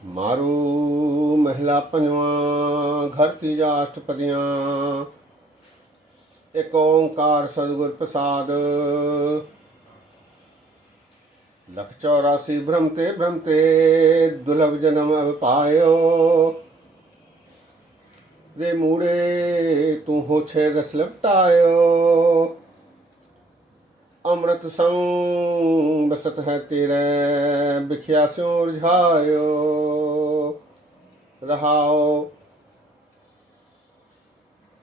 मारू महिला पंजवा घर तीजा अष्टपदियाँ। एक ओंकार सदगुर प्रसाद। लख 84 भ्रमते भ्रमते दुर्लभ जन्म अब पायो। रे मूड़े तू हो छे रस लपटायो। अमृत संग बसत है तेरे बिखिया स्यों उलझायो। रहाओ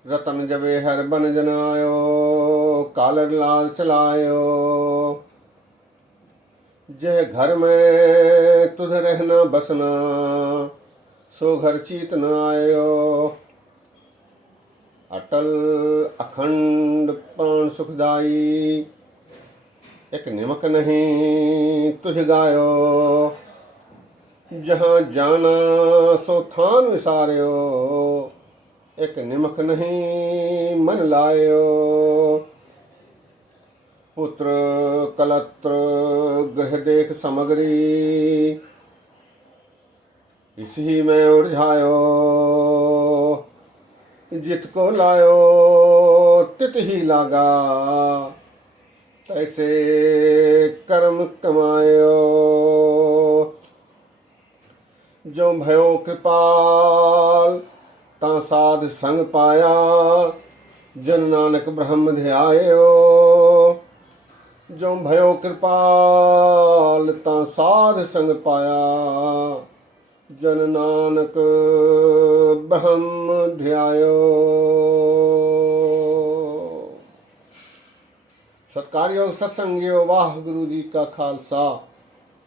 रतन जबे हर बन जनायो। कालर लाल चलायो। जय घर में तुध रहना बसना। सो घर चीत न आयो। अटल अखंड प्राण सुखदाई। एक निमक नहीं तुझ गायो। जहाँ जाना सो थान विसार्यो। एक निमक नहीं मन लायो। पुत्र कलत्र गृह देख समग्री। इसी में उलझायो। जित को लायो तित ही लागा। तैसे कर्म कमायो। जो भयो कृपाल ता साध संग पाया। जन नानक ब्रह्म ध्यायो। जो भयो कृपाल ता साध संग पाया। जन नानक ब्रह्म ध्यायो। सत्कारयोग सत्संगियो वाह गुरु जी का खालसा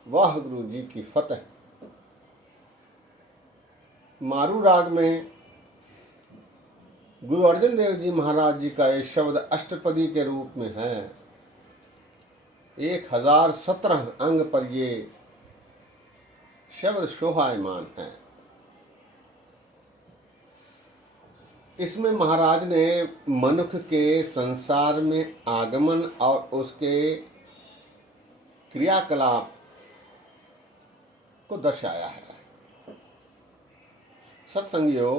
वाह गुरु जी की फतेह। मारू राग में गुरु अर्जन देव जी महाराज जी का ये शब्द अष्टपदी के रूप में है। 1017 अंग पर ये शब्द शोभायमान है। इसमें महाराज ने मनुष्य के संसार में आगमन और उसके क्रियाकलाप को दर्शाया है। सत्संगियों,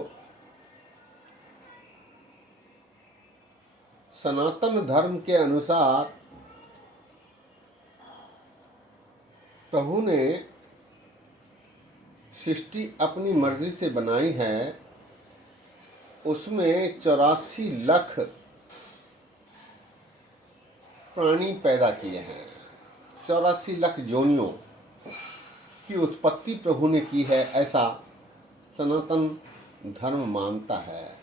सनातन धर्म के अनुसार प्रभु ने सृष्टि अपनी मर्जी से बनाई है। उसमें 84 लाख प्राणी पैदा किए हैं। 84 लाख योनियों की उत्पत्ति प्रभु ने की है, ऐसा सनातन धर्म मानता है।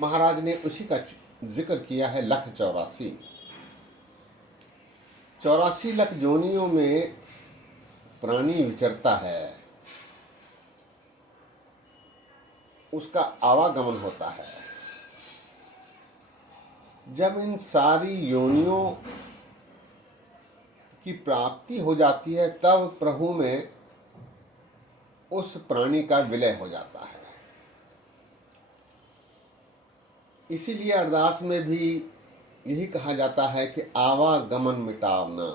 महाराज ने उसी का जिक्र किया है। लाख 84 लाख योनियों में प्राणी विचरता है। उसका आवागमन होता है। जब इन सारी योनियों की प्राप्ति हो जाती है तब प्रभु में उस प्राणी का विलय हो जाता है। इसीलिए अरदास में भी यही कहा जाता है कि आवागमन मिटावना,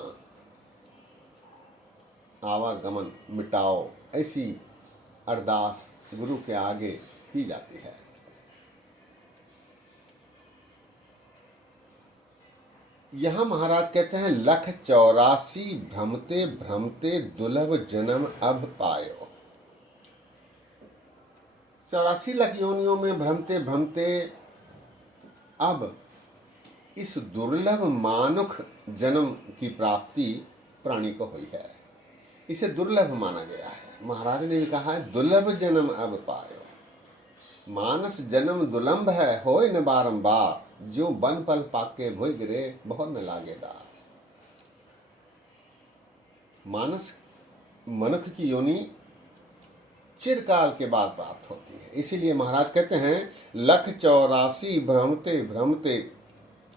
आवागमन मिटाओ, ऐसी अरदास गुरु के आगे की जाती है। यहाँ महाराज कहते हैं लाख 84 भ्रमते भ्रमते दुर्लभ जन्म अब पायो। 84 लाख योनियों में भ्रमते भ्रमते अब इस दुर्लभ मानुष जन्म की प्राप्ति प्राणी को हुई है। इसे दुर्लभ माना गया है। महाराज ने भी कहा है दुर्लभ जन्म अब पायो। मानस जन्म दुर्लभ है होय न बारंबार। जो बन पल पाके भुइ गिरे बहुत न लागे डार। मानस मनुष्य की योनि चिरकाल के बाद प्राप्त होती है। इसीलिए महाराज कहते हैं लाख 84 भ्रमते भ्रमते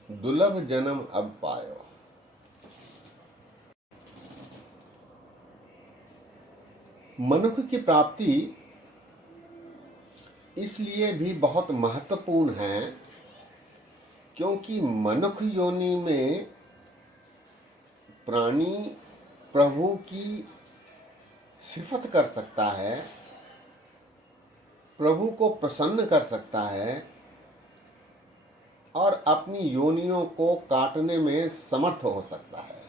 दुर्लभ जन्म अब पायो। मनुष्य की प्राप्ति इसलिए भी बहुत महत्वपूर्ण है क्योंकि मनुष्य योनि में प्राणी प्रभु की सिफत कर सकता है, प्रभु को प्रसन्न कर सकता है और अपनी योनियों को काटने में समर्थ हो सकता है।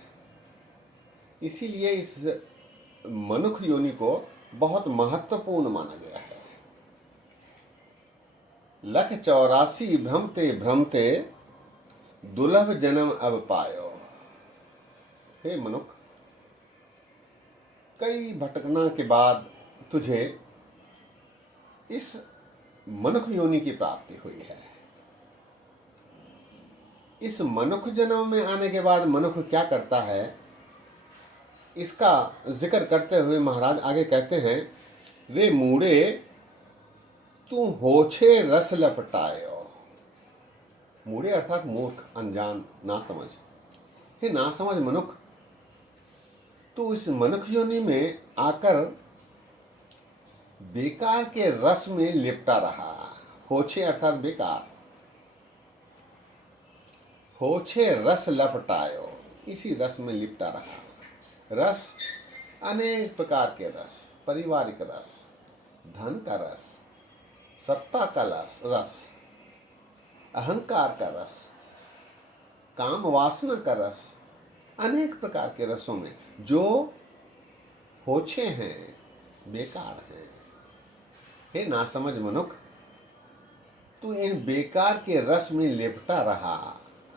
इसीलिए इस मनुष्य योनि को बहुत महत्वपूर्ण माना गया है। 184 भ्रमते भ्रमते दुर्लभ जन्म अब पायो। हे मनुष्य, कई भटकना के बाद तुझे इस मनुष्य योनि की प्राप्ति हुई है। इस मनुष्य जन्म में आने के बाद मनुष्य क्या करता है, इसका जिक्र करते हुए महाराज आगे कहते हैं, रे मूढ़े तू होछे रस लपटायो। मूढ़े अर्थात मूर्ख, अनजान, ना समझ। हे ना समझ मनुष्य, तू इस मनुष्य योनि में आकर बेकार के रस में लिपटा रहा। होछे अर्थात बेकार, होछे रस लपटायो, इसी रस में लिपटा रहा। रस अनेक प्रकार के रस, पारिवारिक रस, धन का रस, सत्ता का रस, अहंकार का रस, काम वासना का रस, अनेक प्रकार के रसों में जो होछे हैं, बेकार हैं। हे नासमझ मनुष्य, तू इन बेकार के रस में लिपटा रहा,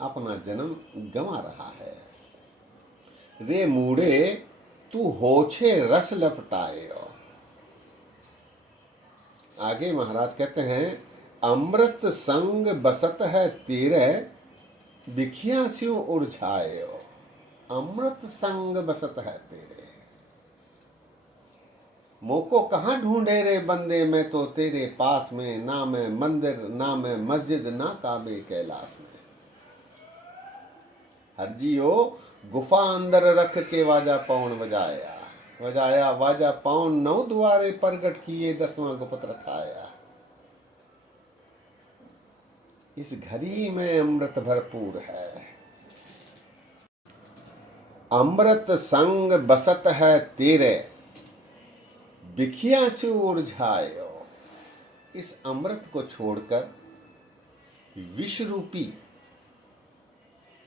अपना जन्म गंवा रहा है। रे मूढ़े तू होछे रस लपटाए। आगे महाराज कहते हैं, अमृत संग बसत है तेरे बिखिया स्यों उलझाए। अमृत संग बसत है तेरे, मोको कहाँ ढूंढे रे बंदे, मैं तो तेरे पास में, ना मैं मंदिर ना मैं मस्जिद ना काबे कैलाश में। हरजियो गुफा अंदर रख के वाजा पौन बजाया, बजाया वाजा पौन नौ द्वारे प्रगट किए 10वां गुप्त रखाया। इस घड़ी में अमृत भरपूर है, अमृत संग बसत है तेरे बिखिया से उलझायो। इस अमृत को छोड़कर विष रूपी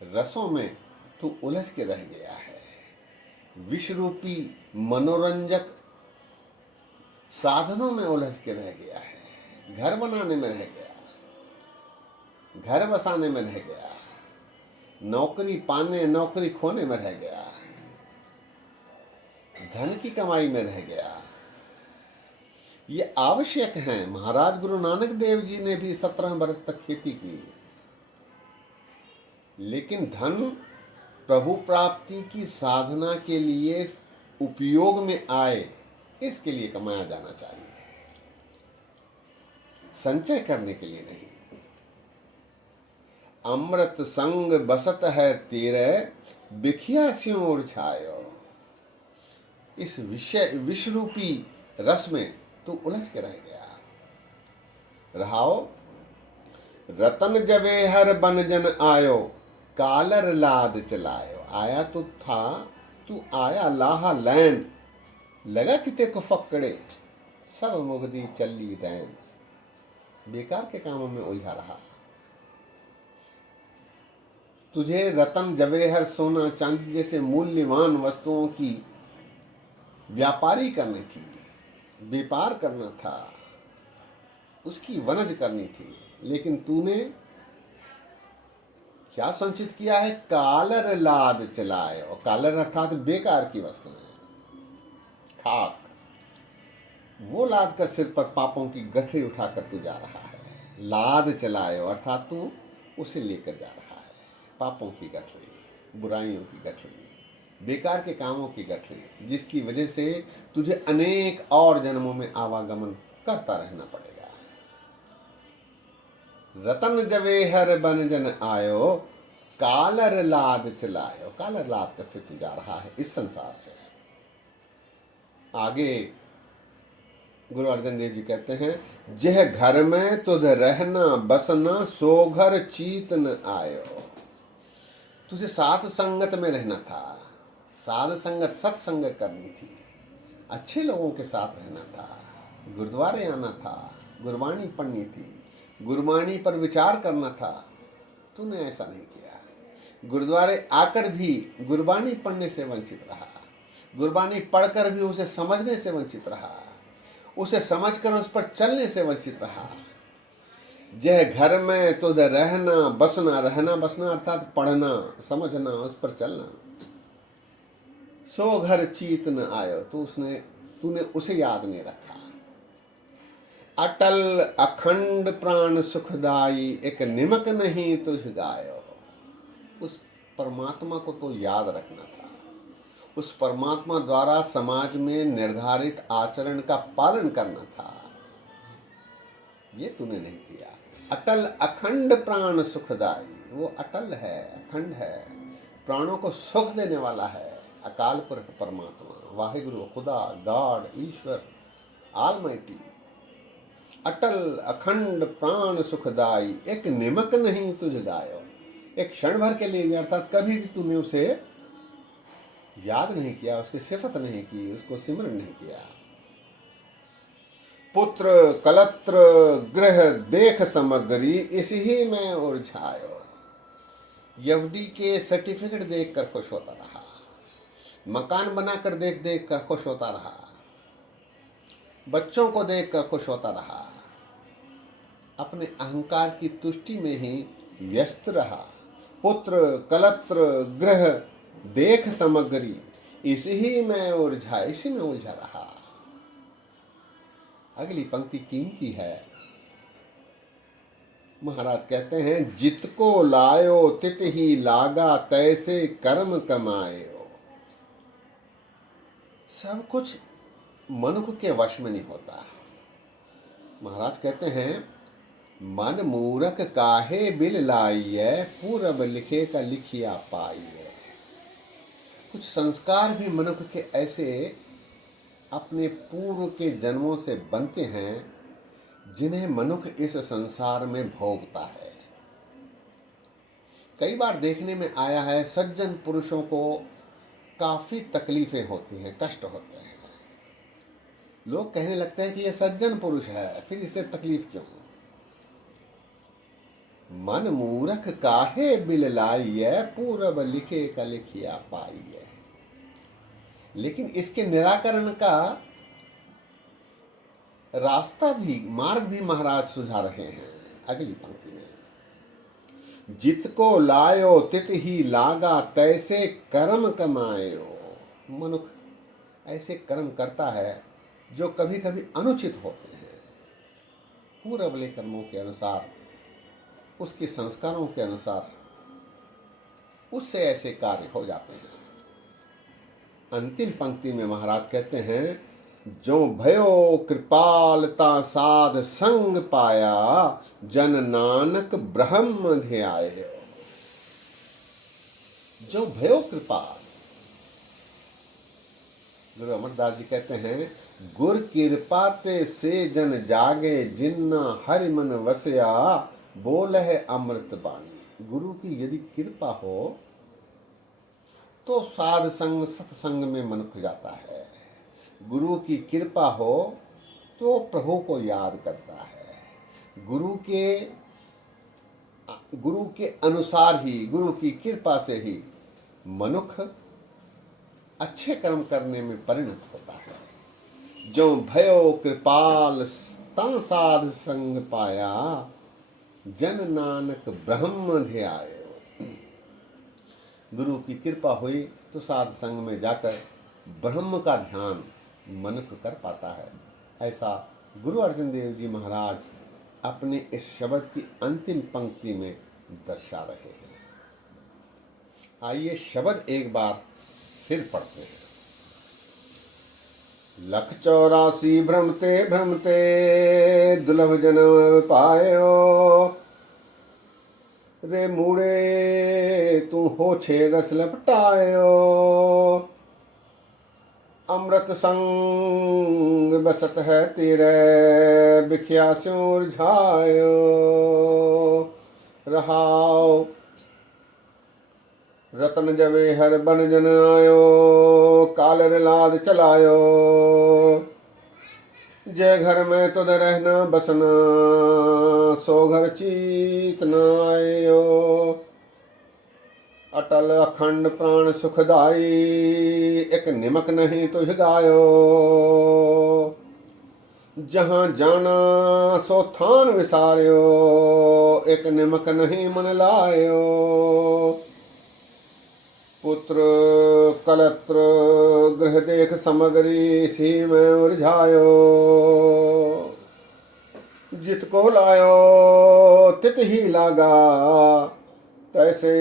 रसों में तू उलझ के रह गया है। विष रूपी मनोरंजक साधनों में उलझ के रह गया है। घर बनाने में रह गया, घर बसाने में रह गया, नौकरी पाने नौकरी खोने में रह गया, धन की कमाई में रह गया। ये आवश्यक है। महाराज गुरु नानक देव जी ने भी 17 वर्ष तक खेती की, लेकिन धन प्रभु प्राप्ति की साधना के लिए उपयोग में आए, इसके लिए कमाया जाना चाहिए, संचय करने के लिए नहीं। अमृत संग बसत है तेरे बिखिया स्यों उलझायो। इस विष रूपी रस में तू उलझ के रह गया। रहाओ रतन जवे हर बन जन आयो, कालर लाद चलायो। आया तो था, तू आया लाहा लैंड, लगा किते को फक्कड़े, सब मुगदी चली रैन। बेकार के कामों में उलझा रहा। तुझे रतन जवेहर सोना चांदी जैसे मूल्यवान वस्तुओं की व्यापारी करनी थी, व्यापार करना था, उसकी वनज करनी थी, लेकिन तूने क्या संचित किया है? कालर लाद चलाए। और कालर अर्थात बेकार की वस्तुएं, खाक, वो लाद कर सिर पर पापों की गठरी उठाकर तू जा रहा है। लाद चलाए अर्थात तू उसे लेकर जा रहा है, पापों की गठरी, बुराइयों की गठरी, बेकार के कामों की गठरी, जिसकी वजह से तुझे अनेक और जन्मों में आवागमन करता रहना पड़ेगा। रतन जवे हर बन जन आयो, कालर लाद चलायो। कालर लाद कर फिर तू जा रहा है इस संसार से। आगे गुरु अर्जन देव जी कहते हैं, जह घर में तुझ रहना बसना, सो घर चीत न आयो। तुझे साध संगत में रहना था, साध संगत सत्संग करनी थी, अच्छे लोगों के साथ रहना था, गुरुद्वारे आना था, गुरबाणी पढ़नी थी, गुरबाणी पर विचार करना था। तूने ऐसा नहीं किया। गुरुद्वारे आकर भी गुरबाणी पढ़ने से वंचित रहा, गुरबाणी पढ़कर भी उसे समझने से वंचित रहा, उसे समझकर उस पर चलने से वंचित रहा। जह घर में तुध रहना बसना, रहना बसना अर्थात पढ़ना समझना उस पर चलना। सो घर चीत न आयो, तो तूने उसे याद नहीं रखा। अटल अखंड प्राण सुखदाई, एक निमक नहीं तुझ गायो। उस परमात्मा को तो याद रखना था, उस परमात्मा द्वारा समाज में निर्धारित आचरण का पालन करना था। ये तूने नहीं किया। अटल अखंड प्राण सुखदाई, वो अटल है, अखंड है, प्राणों को सुख देने वाला है। अकाल पुरख परमात्मा, वाहिगुरु, खुदा, गॉड, ईश्वर, ऑलमाइटी। अटल अखंड प्राण सुखदाई, एक निमक नहीं तुझ गायो। एक क्षण भर के लिए भी, अर्थात कभी भी तूने उसे याद नहीं किया, उसकी सिफत नहीं की, उसको सिमरन नहीं किया। पुत्र कलत्र गृह देख समग्री, इसी में उलझायो। यहूदी के सर्टिफिकेट देखकर खुश होता रहा, मकान बनाकर देख देख कर खुश होता रहा, बच्चों को देख कर खुश होता रहा, अपने अहंकार की तुष्टि में ही व्यस्त रहा। पुत्र कलत्र गृह देख समग्री, इसी में उलझा, इसी में उलझा रहा। अगली पंक्ति कीमती है। महाराज कहते हैं, जितको लायो तित ही लागा, तैसे कर्म कमायो। सब कुछ मनुष्य के वश में नहीं होता। महाराज कहते हैं, मन मूरख काहे बिल लाइए, पूरब लिखे का लिखिया पाइए। कुछ संस्कार भी मनुष्य के ऐसे अपने पूर्व के जन्मों से बनते हैं जिन्हें मनुष्य इस संसार में भोगता है। कई बार देखने में आया है, सज्जन पुरुषों को काफी तकलीफें होती हैं, कष्ट होते हैं। लोग कहने लगते हैं कि यह सज्जन पुरुष है, फिर इसे तकलीफ क्यों? मन मूरख काहे बिल लाइए, पूरब लिखे का लिखिया पाइए। लेकिन इसके निराकरण का रास्ता भी, मार्ग भी महाराज सुझा रहे हैं अगली पंक्ति में। जितको लायो तित ही लागा, तैसे कर्म कमायो। मनुष्य ऐसे कर्म करता है जो कभी कभी अनुचित होते हैं। पूर्वले कर्मों के अनुसार, उसके संस्कारों के अनुसार उससे ऐसे कार्य हो जाते हैं। अंतिम पंक्ति में महाराज कहते हैं, जो भयो कृपालता साध संग पाया, जन नानक ब्रह्म ध्यायो। जो भयो कृपाल, गुरु अमरदास जी कहते हैं, गुर कृपा ते से जन जागे, जिन्ना हरि मन वसया, बोल है अमृत बाणी। गुरु की यदि कृपा हो तो साध संग सत्संग में मनुष्य जाता है। गुरु की कृपा हो तो प्रभु को याद करता है। गुरु के अनुसार ही, गुरु की कृपा से ही मनुष्य अच्छे कर्म करने में परिणत होता है। जो भयो कृपाल ता साध संग पाया, जन नानक ब्रह्म ध्यायो। गुरु की कृपा हुई तो साध संग में जाकर ब्रह्म का ध्यान मनुष्य कर पाता है। ऐसा गुरु अर्जन देव जी महाराज अपने इस शब्द की अंतिम पंक्ति में दर्शा रहे हैं। आइए शब्द एक बार फिर पढ़ते हैं। लख 84 भ्रमते भ्रमते, दुर्लभ जन्म पायो। रे मूड़े तू हो छे रस लपटायो, अमृत संग बसत है तेरे, बिख्या स्योर झायो। रहाओ रतन जवे हर बन जन आयो, कालर लाद चलायो। जय घर में तुद रहना बसना, सो घर चीत न आयो। अटल अखंड प्राण सुखदाई, एक निमक नहीं तुझ गायो। जहाँ जाना सो थान विसार्यो, एक निमक नहीं मन लायो। पुत्र कलत्र गृह देख समगरी, सी में उलझायो। जित को लायो तित ही लागा, तैसे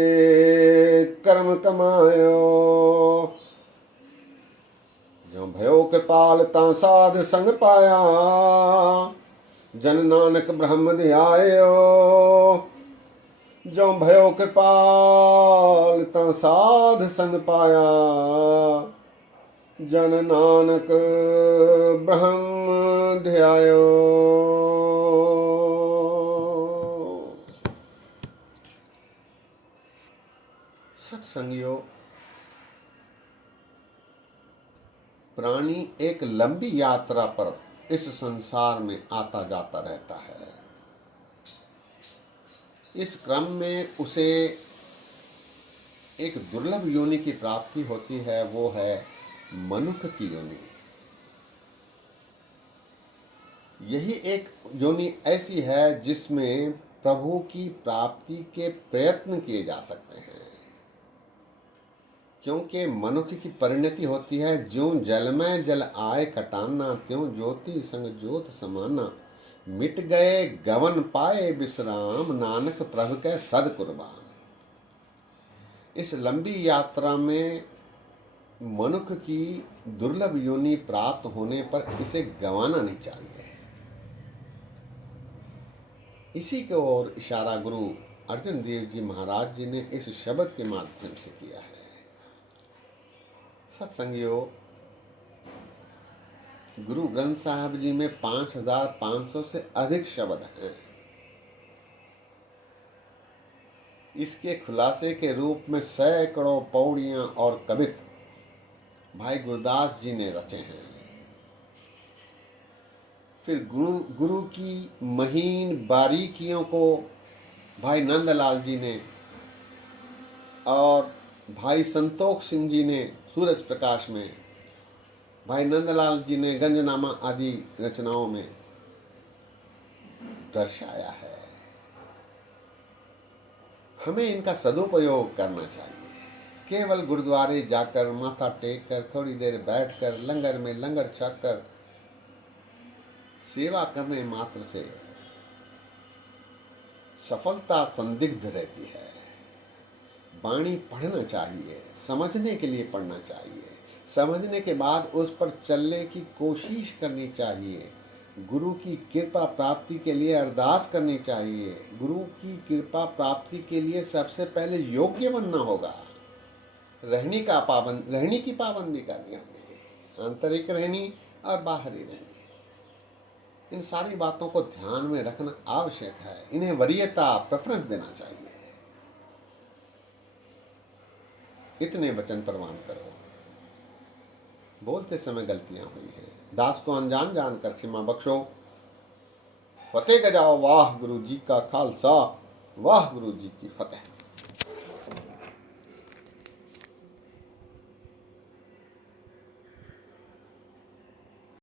कर्म कमायो। जो भयो कृपाल ता साध संग पाया, जन नानक ब्रह्म ध्यायो। जो भयो कृपाल ता साध संग पाया, जन नानक ब्रह्म ध्यायो। सत्संगियों, प्राणी एक लंबी यात्रा पर इस संसार में आता जाता रहता है। इस क्रम में उसे एक दुर्लभ योनि की प्राप्ति होती है, वो है मनुष्य की योनि। यही एक योनि ऐसी है जिसमें प्रभु की प्राप्ति के प्रयत्न किए जा सकते हैं। क्योंकि मनुष्य की परिणति होती है, ज्यों जल में जल आए कटाना, त्यों ज्योति संग ज्योत समाना। मिट गए गवन पाए विश्राम, नानक प्रभु के सद कुर्बान। इस लंबी यात्रा में मनुष्य की दुर्लभ योनि प्राप्त होने पर इसे गंवाना नहीं चाहिए। इसी की ओर इशारा गुरु अर्जुन देव जी महाराज जी ने इस शब्द के माध्यम से किया है। सत्संगियों, गुरु ग्रंथ साहब जी में 5500 से अधिक शब्द हैं। इसके खुलासे के रूप में सैकड़ों पौड़ियां और कवित भाई गुरदास जी ने रचे हैं। फिर गुरु की महीन बारीकियों को भाई नंदलाल जी ने और भाई संतोख सिंह जी ने सूरज प्रकाश में, भाई नंदलाल जी ने गंजनामा आदि रचनाओं में दर्शाया है। हमें इनका सदुपयोग करना चाहिए। केवल गुरुद्वारे जाकर माथा टेक कर थोड़ी देर बैठकर लंगर में लंगर छककर सेवा करने मात्र से सफलता संदिग्ध रहती है। वाणी पढ़ना चाहिए, समझने के लिए पढ़ना चाहिए, समझने के बाद उस पर चलने की कोशिश करनी चाहिए। गुरु की कृपा प्राप्ति के लिए अरदास करनी चाहिए। गुरु की कृपा प्राप्ति के लिए सबसे पहले योग्य बनना होगा। रहने की पाबंदी करनी होगी, आंतरिक रहनी और बाहरी रहनी। इन सारी बातों को ध्यान में रखना आवश्यक है। इन्हें वरीयता, प्रेफरेंस देना चाहिए। इतने वचन प्रमाण करो। बोलते समय गलतियां हुई हैं, दास को अनजान जानकर क्षमा बख्शो। फतेह गजाओ, वाह गुरु जी का खालसा, वाह गुरु जी की फतेह।